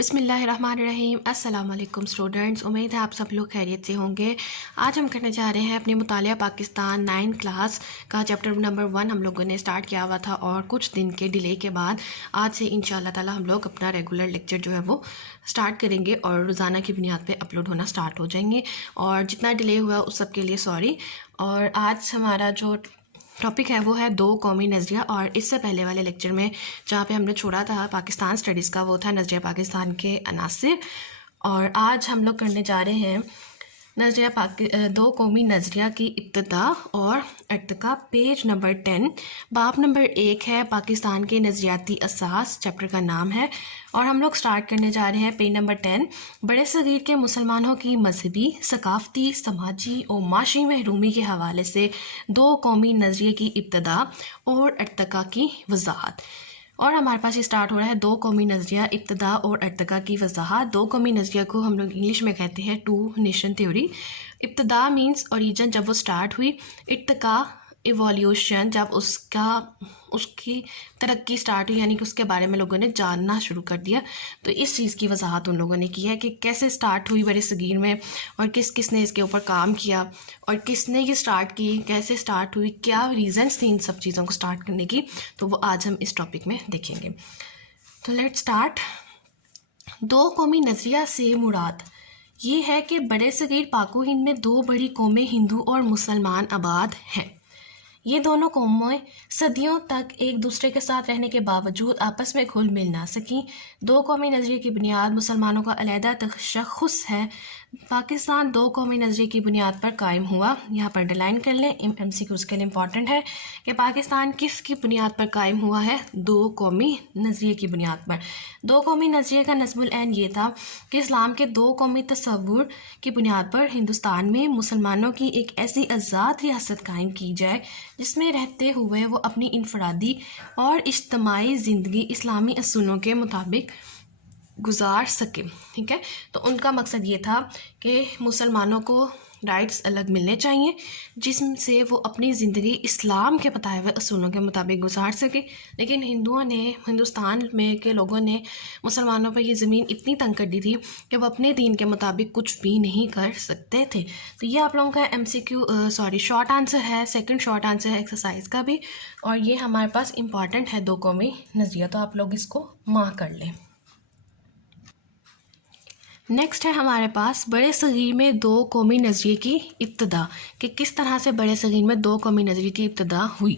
بسم اللہ الرحمن الرحیم۔ السلام علیکم اسٹوڈنٹس، امید ہے آپ سب لوگ خیریت سے ہوں گے۔ آج ہم کرنے جا رہے ہیں اپنے مطالعہ پاکستان 9 کلاس کا چیپٹر نمبر 1 ہم لوگوں نے سٹارٹ کیا ہوا تھا، اور کچھ دن کے ڈیلے کے بعد آج سے انشاءاللہ تعالی ہم لوگ اپنا ریگولر لیکچر جو ہے وہ سٹارٹ کریں گے، اور روزانہ کی بنیاد پہ اپلوڈ ہونا سٹارٹ ہو جائیں گے، اور جتنا ڈیلے ہوا اس سب کے لیے سوری۔ اور آج ہمارا جو ٹاپک ہے وہ ہے 2 قومی نظریہ، اور اس سے پہلے والے لیکچر میں جہاں پہ ہم نے چھوڑا تھا پاکستان اسٹڈیز کا وہ تھا نظریہ پاکستان کے عناصر، اور آج ہم لوگ کرنے جا رہے ہیں نظریہ 2 قومی نظریہ کی ابتدا اور ارتقا، پیج نمبر 10، باب نمبر 1 ہے پاکستان کے نظریاتی اساس، چیپٹر کا نام ہے، اور ہم لوگ سٹارٹ کرنے جا رہے ہیں پیج نمبر 10، بڑے صغیر کے مسلمانوں کی مذہبی، ثقافتی، سماجی اور معاشی محرومی کے حوالے سے 2 قومی نظریے کی ابتدا اور ارتقا کی وضاحت۔ اور ہمارے پاس یہ سٹارٹ ہو رہا ہے 2 قومی نظریہ، ابتدا اور ارتقا کی وضاحت۔ 2 قومی نظریہ کو ہم لوگ انگلش میں کہتے ہیں 2 نیشن تھیوری۔ ابتدا مینس اوریجن، جب وہ سٹارٹ ہوئی، ارتقا ایولیوشن، جب اس کی ترقی سٹارٹ ہوئی، یعنی کہ اس کے بارے میں لوگوں نے جاننا شروع کر دیا، تو اس چیز کی وضاحت ان لوگوں نے کی ہے کہ کیسے سٹارٹ ہوئی بڑے صغیر میں، اور کس کس نے اس کے اوپر کام کیا، اور کس نے یہ سٹارٹ کی، کیسے سٹارٹ ہوئی، کیا ریزنس تھیں ان سب چیزوں کو سٹارٹ کرنے کی، تو وہ آج ہم اس ٹاپک میں دیکھیں گے۔ تو لیٹ سٹارٹ۔ 2 قومی نظریہ سے مراد یہ ہے کہ بڑے صغیر پاک و ہند میں 2 بڑی قومیں ہندو اور مسلمان آباد ہیں۔ یہ دونوں قومیں صدیوں تک ایک دوسرے کے ساتھ رہنے کے باوجود آپس میں گھل مل نہ سکیں۔ 2 قومی نظریے کی بنیاد مسلمانوں کا علیحدہ تشخص ہے۔ پاکستان 2 قومی نظریے کی بنیاد پر قائم ہوا۔ یہاں پر انڈرلائن کر لیں، MCQs کے لیے امپورٹنٹ ہے کہ پاکستان کس کی بنیاد پر قائم ہوا ہے؟ 2 قومی نظریے کی بنیاد پر۔ 2 قومی نظریے کا نصب العین یہ تھا کہ اسلام کے 2 قومی تصور کی بنیاد پر ہندوستان میں مسلمانوں کی ایک ایسی آزاد ریاست قائم کی جائے جس میں رہتے ہوئے وہ اپنی انفرادی اور اجتماعی زندگی اسلامی اصولوں کے مطابق گزار سکے۔ ٹھیک ہے، تو ان کا مقصد یہ تھا کہ مسلمانوں کو رائٹس الگ ملنے چاہیے جس سے وہ اپنی زندگی اسلام کے بتائے ہوئے اصولوں کے مطابق گزار سکے، لیکن ہندوستان میں کے لوگوں نے مسلمانوں پر یہ زمین اتنی تنگ کر دی تھی کہ وہ اپنے دین کے مطابق کچھ بھی نہیں کر سکتے تھے۔ تو یہ آپ لوگوں کا شارٹ آنسر ہے، سیکنڈ شارٹ آنسر ہے ایکسرسائز کا بھی، اور یہ ہمارے پاس امپورٹنٹ ہے 2 قومی نظریہ، تو آپ لوگ اس کو مارک کر لیں۔ نیکسٹ ہے ہمارے پاس بڑے صغیر میں 2 قومی نظریے کی ابتدا، کہ کس طرح سے بڑے صغیر میں 2 قومی نظریے کی ابتدا ہوئی۔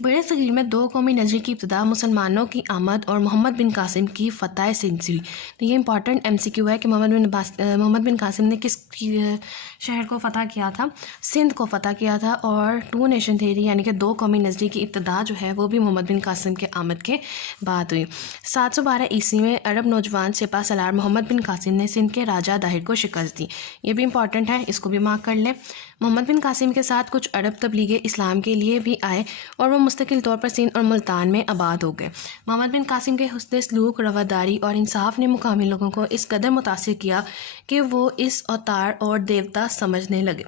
بڑے صغیر میں 2 قومی نظریے کی ابتدا مسلمانوں کی آمد اور محمد بن قاسم کی فتح سندھ سے ہوئی۔ تو یہ امپورٹنٹ MCQ ہے کہ محمد بن قاسم نے کس شہر کو فتح کیا تھا؟ سندھ کو فتح کیا تھا، اور 2 نیشن تھیوری یعنی کہ 2 قومی نظریے کی ابتدا جو ہے وہ بھی محمد بن قاسم کے آمد کے بعد ہوئی۔ 712 عیسوی میں عرب نوجوان سپہ سالار محمد بن قاسم نے سندھ کے راجہ داہر کو شکست دی۔ یہ بھی امپورٹنٹ ہے، اس کو بھی مارک کر لیں۔ محمد بن قاسم کے ساتھ کچھ عرب تبلیغ اسلام کے لیے بھی آئے، اور وہ مستقل طور پر سندھ اور ملتان میں آباد ہو گئے۔ محمد بن قاسم کے حسن سلوک، رواداری اور انصاف نے مقامی لوگوں کو اس قدر متاثر کیا کہ وہ اس اوتار اور دیوتا سمجھنے لگے۔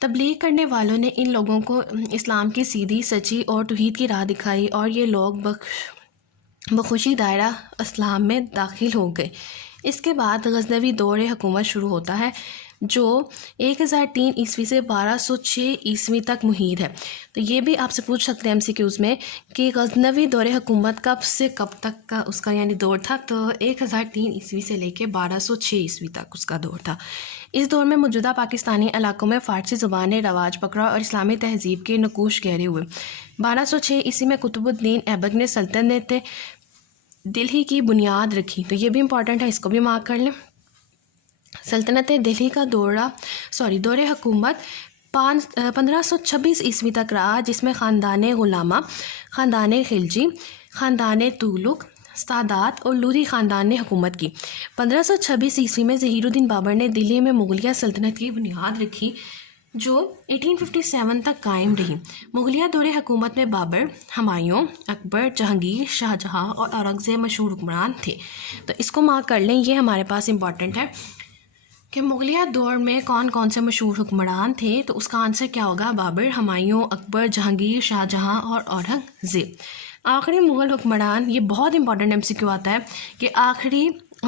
تبلیغ کرنے والوں نے ان لوگوں کو اسلام کی سیدھی، سچی اور توحید کی راہ دکھائی، اور یہ لوگ بخوشی دائرہ اسلام میں داخل ہو گئے۔ اس کے بعد غزنوی دور حکومت شروع ہوتا ہے جو 1003 عیسوی سے 1206 عیسوی تک محیط ہے۔ تو یہ بھی آپ سے پوچھ سکتے ہیں MCQs میں کہ غزنوی دور حکومت کب سے کب تک کا اس کا یعنی دور تھا؟ تو 1003 عیسوی سے لے کے 1206 عیسوی تک اس کا دور تھا۔ اس دور میں موجودہ پاکستانی علاقوں میں فارسی زبان نے رواج پکڑا اور اسلامی تہذیب کے نقوش گہرے ہوئے۔ 1206 عیسوی میں قطب الدین ایبک نے سلطنت دلہی کی بنیاد رکھی۔ تو یہ بھی امپورٹنٹ ہے، اس کو بھی مارک کر لیں۔ سلطنت دہلی کا دور حکومت 1526 عیسوی تک رہا، جس میں خاندان غلامہ، خاندان خلجی، خاندان تغلق، سادات اور لودھی خاندان نے حکومت کی۔ 1526 عیسوی میں ظہیر الدین بابر نے دلی میں مغلیہ سلطنت کی بنیاد رکھی جو 1857 تک قائم رہی۔ مغلیہ دور حکومت میں بابر، ہمایوں، اکبر، جہانگیر، شاہ جہاں اور اورنگزیب مشہور حکمران تھے۔ تو اس کو مارک کر لیں، یہ ہمارے پاس امپورٹنٹ ہے کہ مغلیہ دور میں کون کون سے مشہور حکمران تھے، تو اس کا آنسر کیا ہوگا؟ بابر، ہمایوں، اکبر، جہانگیر، شاہ جہاں اور اورنگزیب۔ آخری مغل حکمران، یہ بہت امپورٹنٹ MCQ آتا ہے کہ آخری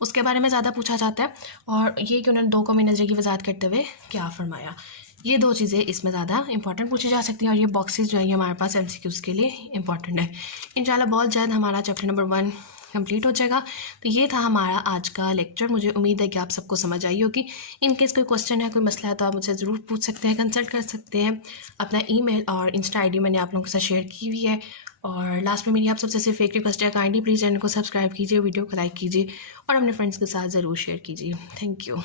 اس کے بارے میں زیادہ پوچھا جاتا ہے، اور یہ کہ انہوں نے 2 قومی نظریے کی وضاحت کرتے ہوئے کیا فرمایا، یہ 2 چیزیں اس میں زیادہ امپورٹنٹ پوچھی جا سکتی ہیں، اور یہ باکسز جو ہیں یہ ہمارے پاس MCQs کے لیے امپورٹنٹ ہے۔ انشاءاللہ بہت جلد ہمارا چیپٹر نمبر 1 کمپلیٹ ہو جائے گا۔ تو یہ تھا ہمارا آج کا لیکچر، مجھے امید ہے کہ آپ سب کو سمجھ آئی ہوگی۔ ان کیس کوئی کوسچن ہے، کوئی مسئلہ ہے تو آپ مجھ سے ضرور پوچھ سکتے ہیں، کنسلٹ کر سکتے ہیں۔ اپنا ای میل اور انسٹا ID میں نے آپ لوگوں کے ساتھ شیئر کی ہوئی ہے۔ اور لاسٹ میں میری آپ سب سے صرف ایک ریکویسٹ ہے، کائنڈلی پلیز چینل کو سبسکرائب کیجیے، ویڈیو کو لائک کیجیے اور اپنے فرینڈس کے ساتھ ضرور شیئر کیجیے۔ Thank you.